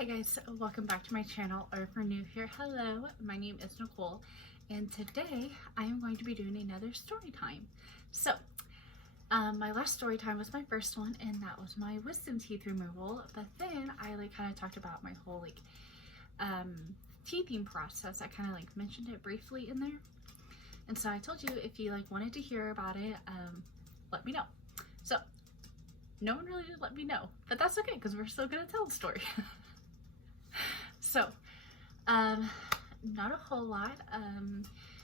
Hi guys, welcome back to my channel, or if you're new here, hello, my name is Nicole, and today I am going to be doing another story time. So, my last story time was my first one, and that was my wisdom teeth removal, but then I kind of talked about my whole teething process. I kind of mentioned it briefly in there, and so I told you if you wanted to hear about it, let me know. So, no one really did let me know, but that's okay because we're still gonna tell the story. So, not a whole lot.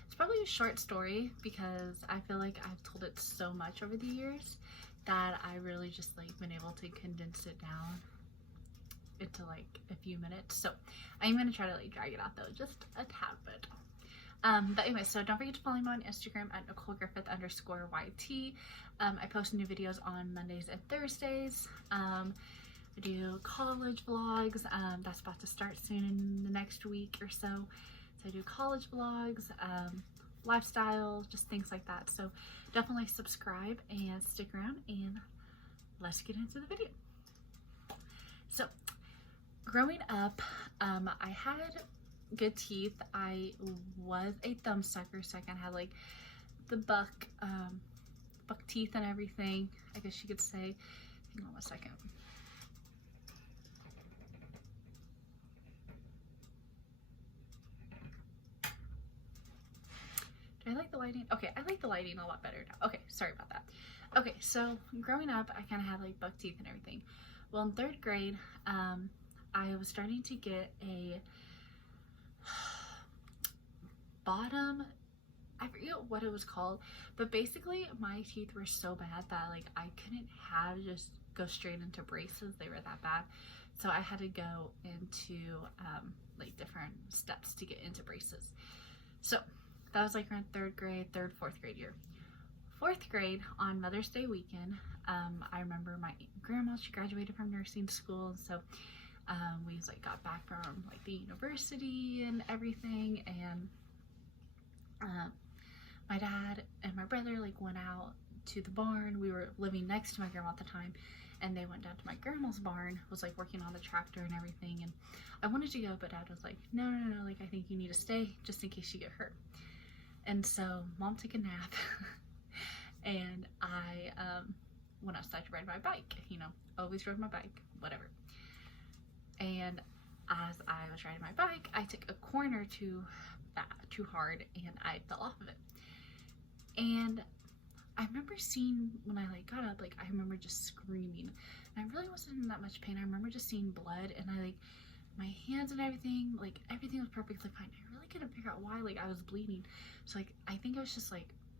It's probably a short story because I feel like I've told it so much over the years that I really just been able to condense it down into a few minutes. So I'm gonna try to drag it out though, just a tad bit. But anyway, so don't forget to follow me on Instagram at NicoleGriffith_YT. I post new videos on Mondays and Thursdays. I do college vlogs. That's about to start soon in the next week or so. So I do college vlogs, lifestyle, just things like that. So definitely subscribe and stick around, and let's get into the video. So growing up, I had good teeth. I was a thumb sucker, so I kind of had the buck teeth and everything, I guess you could say. Hang on one second. Do I like the lighting? Okay, I like the lighting a lot better now. Okay, sorry about that. Okay, so growing up, I kind of had buck teeth and everything. Well, in 3rd grade, I was starting to get a bottom, I forget what it was called, but basically my teeth were so bad that I couldn't have just go straight into braces. They were that bad. So I had to go into different steps to get into braces. So that was around 3rd grade, 3rd, 4th grade year. 4th grade, on Mother's Day weekend, I remember my grandma, she graduated from nursing school, so we got back from the university and everything, and my dad and my brother went out to the barn. We were living next to my grandma at the time, and they went down to my grandma's barn, was working on the tractor and everything, and I wanted to go, but Dad was no, I think you need to stay just in case you get hurt. And so Mom took a nap and I went outside to ride my bike, always rode my bike, whatever. And as I was riding my bike, I took a corner too hard and I fell off of it. And I remember seeing, when I got up, I remember just screaming. And I really wasn't in that much pain. I remember just seeing blood, and my hands and everything, everything was perfectly fine. I really couldn't figure out why, I was bleeding. So, I think I was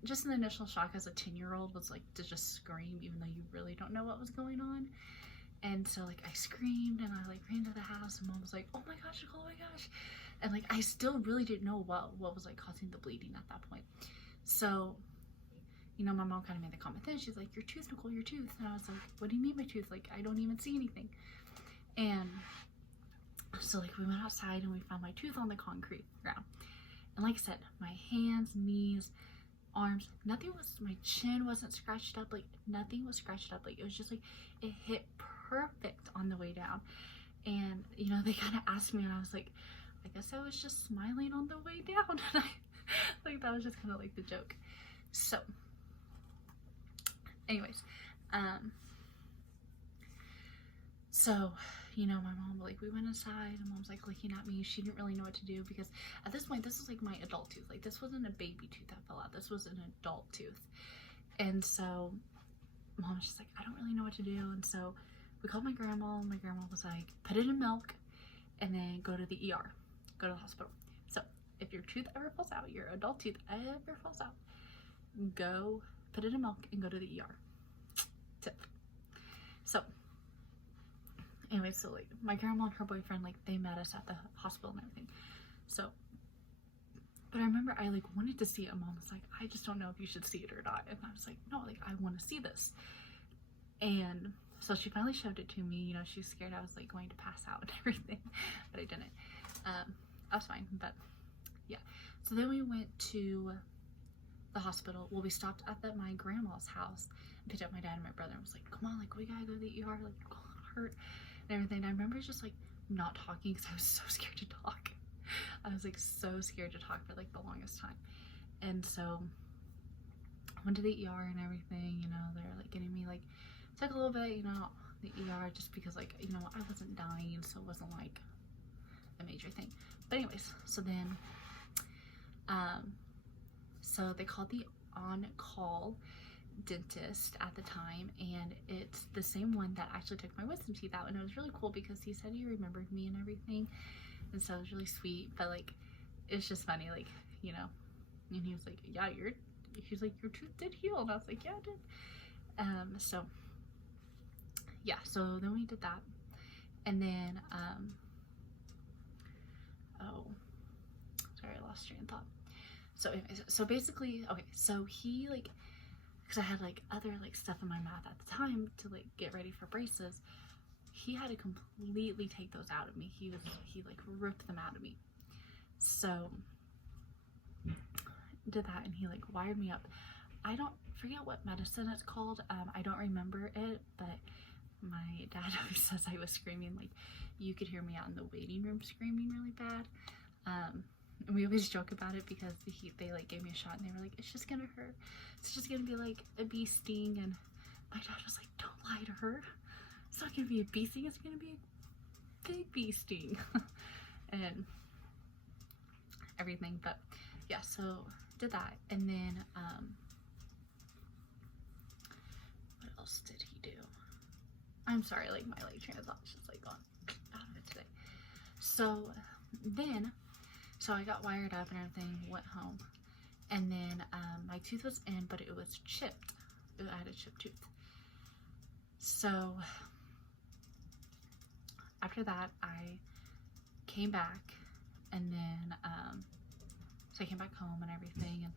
just an initial shock as a 10-year-old was, to just scream, even though you really don't know what was going on. And so, I screamed, and I, ran to the house, and Mom was oh my gosh, Nicole, oh my gosh. And, I still really didn't know what was, causing the bleeding at that point. So, my mom kind of made the comment then. She's your tooth, Nicole, your tooth. And I was what do you mean my tooth? I don't even see anything. And so, we went outside, and we found my tooth on the concrete ground. And like I said, my hands, knees, arms, nothing was, my chin wasn't scratched up, nothing was scratched up. It was just it hit perfect on the way down. And, they kind of asked me, and I was I guess I was just smiling on the way down. And that was just kind of the joke. So, anyways, so, my mom, we went inside, and Mom's looking at me. She didn't really know what to do because at this point, this was my adult tooth. This wasn't a baby tooth that fell out. This was an adult tooth. And so Mom was just I don't really know what to do. And so we called my grandma, and my grandma was put it in milk and then go to the ER, go to the hospital. So if your tooth ever falls out, your adult tooth ever falls out, go put it in milk and go to the ER. Tip. So anyway, so my grandma and her boyfriend, they met us at the hospital and everything. So, but I remember I wanted to see it, and Mom was I just don't know if you should see it or not. And I was no, I want to see this. And so she finally showed it to me. She was scared I was going to pass out and everything, but I didn't. I was fine, but yeah. So then we went to the hospital. Well, we stopped at my grandma's house and picked up my dad and my brother and was come on, we gotta go to the ER, Nicole's hurt. and everything. I remember just like not talking because I was so scared to talk. I was like so scared to talk for like the longest time. And so I went to the ER and everything, you know, they're like getting me like, took a little bit, you know, the ER just because like, you know, I wasn't dying, so it wasn't like a major thing. But anyways, so then so they called the on-call dentist at the time, and it's the same one that actually took my wisdom teeth out, and it was really cool because he said he remembered me and everything, and so it was really sweet. But like, it's just funny, like, you know, and he was like, yeah, he's like, your tooth did heal, and I was like, yeah, it did. So yeah, so then we did that, and then oh, sorry, I lost train of thought. So anyways, so basically, okay, so he like, because I had like other like stuff in my mouth at the time to like get ready for braces, he had to completely take those out of me. He like ripped them out of me. So did that, and he like wired me up. I don't forget what medicine it's called. I don't remember it, but my dad always says I was screaming, like you could hear me out in the waiting room screaming really bad. And we always joke about it because they like gave me a shot and they were like, it's just gonna hurt. It's just gonna be like a bee sting. And my dad was like, don't lie to her. It's not gonna be a bee sting, it's gonna be a big bee sting. And everything. But yeah, so did that. And then what else did he do? I'm sorry, like my like train of thought just like gone out of it today. So then, so I got wired up and everything, went home, and then my tooth was in, but it was chipped. I had a chipped tooth. So after that, I came back, and then so I came back home and everything, and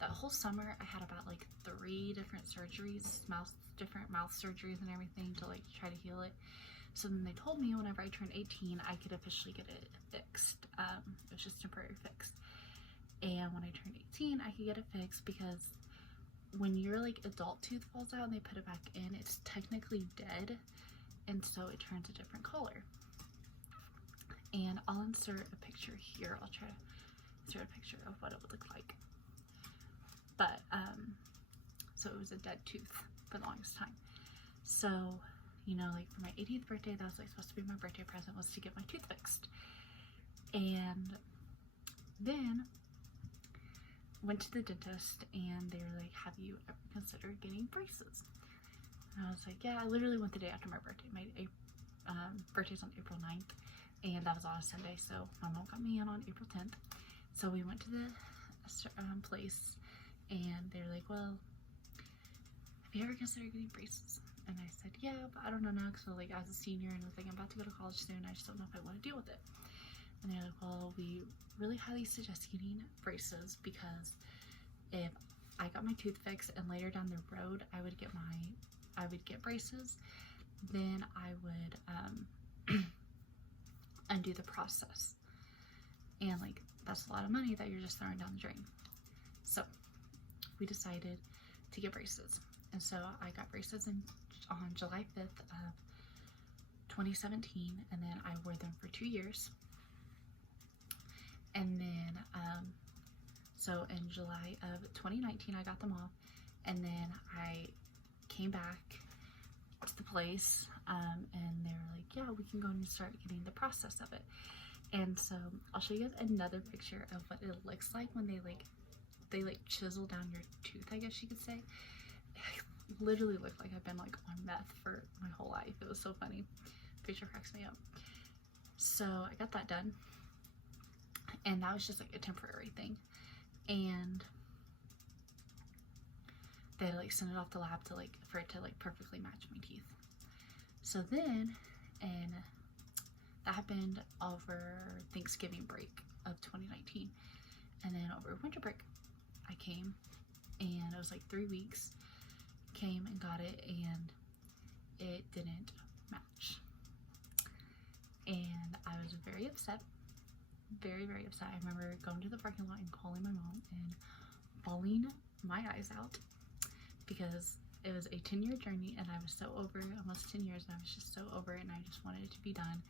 that whole summer I had about like 3 different surgeries, different mouth surgeries and everything to like try to heal it. So then they told me whenever I turned 18, I could officially get it fixed. It was just temporary fixed. And when I turned 18, I could get it fixed because when your like adult tooth falls out and they put it back in, it's technically dead, and so it turns a different color. And I'll insert a picture here. I'll try to insert a picture of what it would look like. But so it was a dead tooth for the longest time. So, you know, like for my 18th birthday, that was like supposed to be my birthday present, was to get my tooth fixed. And then went to the dentist, and they were like, have you ever considered getting braces? And I was like, yeah. I literally went the day after my birthday. My birthday's on April 9th, and that was on a Sunday, so my mom got me in on April 10th. So we went to the place, and they're like, well, have you ever considered getting braces? And I said, yeah, but I don't know now, because like as a senior and like I'm about to go to college soon, I just don't know if I want to deal with it. And they're like, well, we really highly suggest getting braces, because if I got my tooth fixed and later down the road I would get braces, then I would undo the process, and like that's a lot of money that you're just throwing down the drain. So we decided to get braces, and so I got braces on July 5th of 2017, and then I wore them for 2 years. And then so in July of 2019 I got them off, and then I came back to the place, and they were like, yeah, we can go and start getting the process of it. And so I'll show you guys another picture of what it looks like when they chisel down your tooth, I guess you could say. It literally looked like I've been like on meth for my whole life. It was so funny. Picture cracks me up. So I got that done, and that was just like a temporary thing, and they like sent it off the lab to like for it to like perfectly match my teeth. So then, and that happened over Thanksgiving break of 2019, and then over winter break I came, and it was like 3 weeks, came and got it, and it didn't match, and I was very upset. Very, very upset. I remember going to the parking lot and calling my mom and bawling my eyes out, because it was a 10-year journey, and I was so over it, almost 10 years, and I was just so over it, and I just wanted it to be done.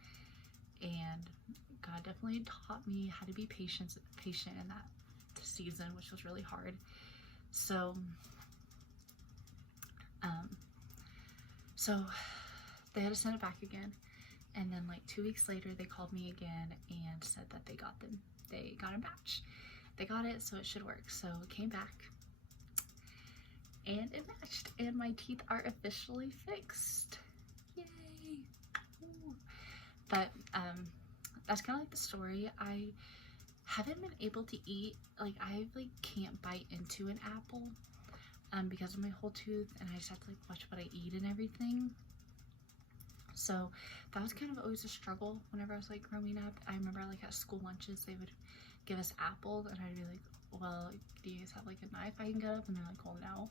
And God definitely taught me how to be patient in that season, which was really hard. So they had to send it back again, and then like 2 weeks later they called me again and said that they got a match. They got it, so it should work. So it came back and it matched, and my teeth are officially fixed. Yay. Ooh. But that's kind of like the story. I haven't been able to eat, like I like can't bite into an apple because of my whole tooth, and I just have to like watch what I eat and everything. So that was kind of always a struggle whenever I was like growing up. I remember like at school lunches they would give us apples, and I'd be like, well, do you guys have like a knife I can cut up? And they're like, well, no.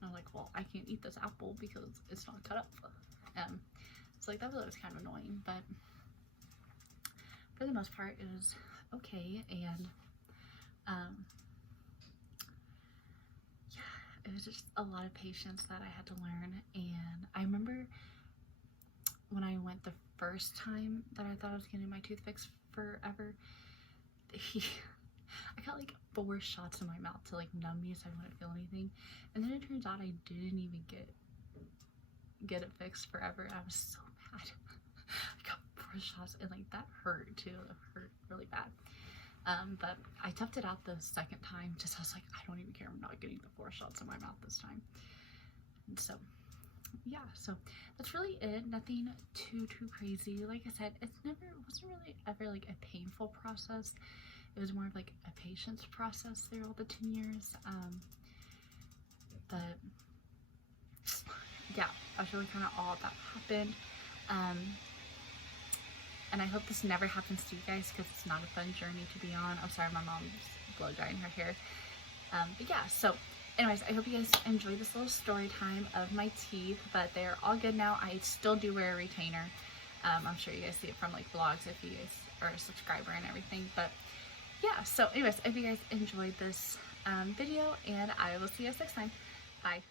And I'm like, well, I can't eat this apple because it's not cut up. So like that was always kind of annoying, but for the most part it was okay. And yeah, it was just a lot of patience that I had to learn. And I remember when I went the first time that I thought I was getting my tooth fixed forever, I got like 4 shots in my mouth to like numb me so I wouldn't feel anything, and then it turns out I didn't even get it fixed forever. I was so mad. I got 4 shots, and like that hurt too. It hurt really bad. But I toughed it out the second time. I was like, I don't even care. I'm not getting the 4 shots in my mouth this time. And so yeah, so that's really it. Nothing too crazy. Like I said, it wasn't really ever like a painful process. It was more of like a patience process through all the 10 years. But yeah, that's really kind of all that happened. And I hope this never happens to you guys, because it's not a fun journey to be on. I'm sorry, my mom's blow drying her hair. But yeah, so anyways, I hope you guys enjoyed this little story time of my teeth, but they're all good now. I still do wear a retainer. I'm sure you guys see it from like vlogs if you guys are a subscriber and everything. But yeah, so anyways, I hope you guys enjoyed this video, and I will see you guys next time. Bye.